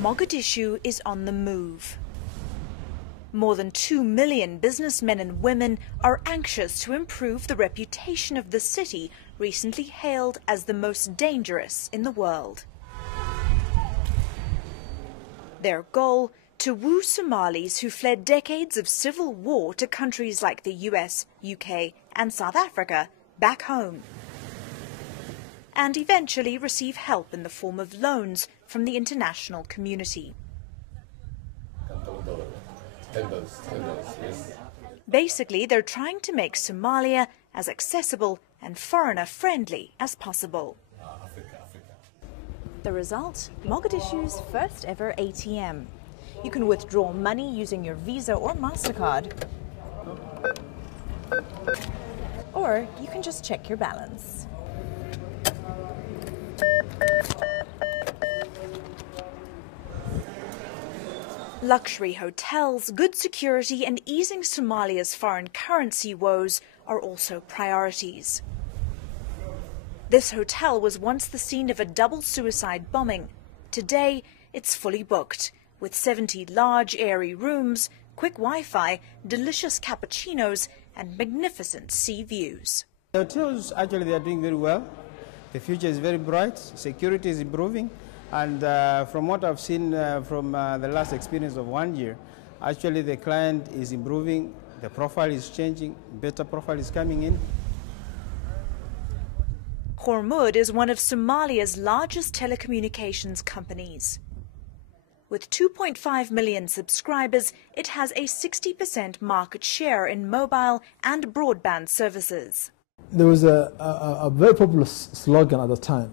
Mogadishu is on the move. More than 2 million businessmen and women are anxious to improve the reputation of the city, recently hailed as the most dangerous in the world. Their goal: to woo Somalis who fled decades of civil war to countries like the US, UK and South Africa back home, and eventually receive help in the form of loans from the international community. Basically, they're trying to make Somalia as accessible and foreigner-friendly as possible. The result? Mogadishu's first ever ATM. You can withdraw money using your Visa or MasterCard, or you can just check your balance. Luxury hotels, good security and easing Somalia's foreign currency woes are also priorities. This hotel was once the scene of a double suicide bombing. Today, it's fully booked, with 70 large, airy rooms, quick Wi-Fi, delicious cappuccinos and magnificent sea views. The hotels, actually, they are doing very well. The future is very bright, security is improving. And from what I've seen from the last experience of 1 year, actually the client is improving, the profile is changing, better profile is coming in. Hormud is one of Somalia's largest telecommunications companies. With 2.5 million subscribers, it has a 60% market share in mobile and broadband services. There was a very popular slogan at the time,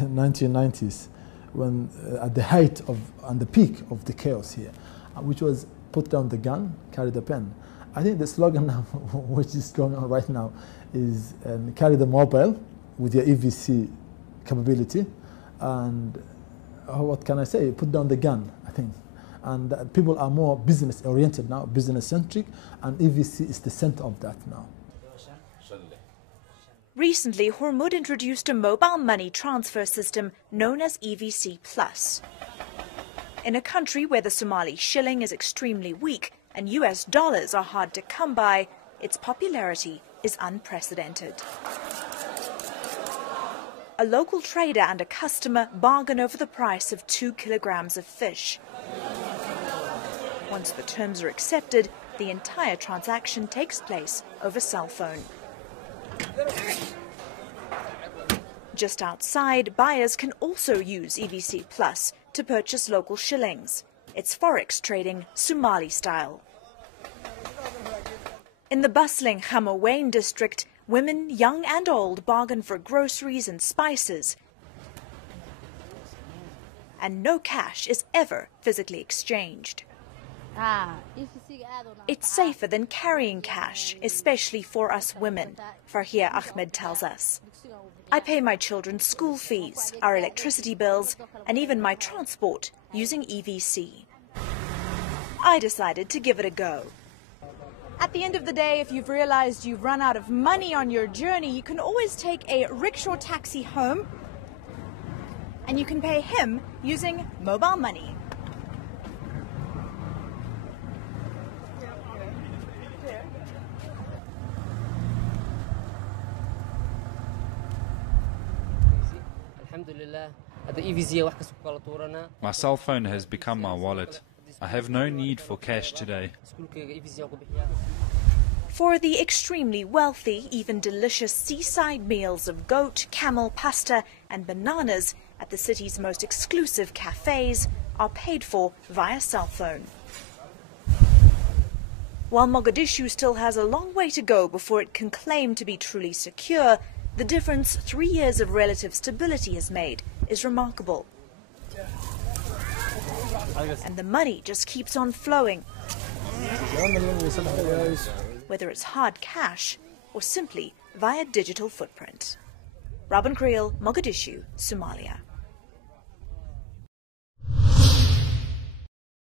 in 1990s. When at the height of and the peak of the chaos here, which was put down the gun, carry the pen. I think the slogan now, which is going on right now, is carry the mobile with your EVC capability, and what can I say? Put down the gun, I think. And people are more business oriented now, business centric, and EVC is the center of that now. Recently, Hormud introduced a mobile money transfer system known as EVC Plus. In a country where the Somali shilling is extremely weak and US dollars are hard to come by, its popularity is unprecedented. A local trader and a customer bargain over the price of 2 kilograms of fish. Once the terms are accepted, the entire transaction takes place over cell phone. Just outside, buyers can also use EVC Plus to purchase local shillings. It's forex trading Somali style. In the bustling Hamawain district, women, young and old, bargain for groceries and spices. And no cash is ever physically exchanged. It's safer than carrying cash, especially for us women, Farhia Ahmed tells us. I pay my children's school fees, our electricity bills, and even my transport using EVC. I decided to give it a go. At the end of the day, if you've realized you've run out of money on your journey, you can always take a rickshaw taxi home, and you can pay him using mobile money. My cell phone has become my wallet. I have no need for cash today. For the extremely wealthy, even delicious seaside meals of goat, camel, pasta and bananas at the city's most exclusive cafes are paid for via cell phone. While Mogadishu still has a long way to go before it can claim to be truly secure, the difference 3 years of relative stability has made is remarkable. And the money just keeps on flowing, whether it's hard cash or simply via digital footprint. Robin Creel, Mogadishu, Somalia.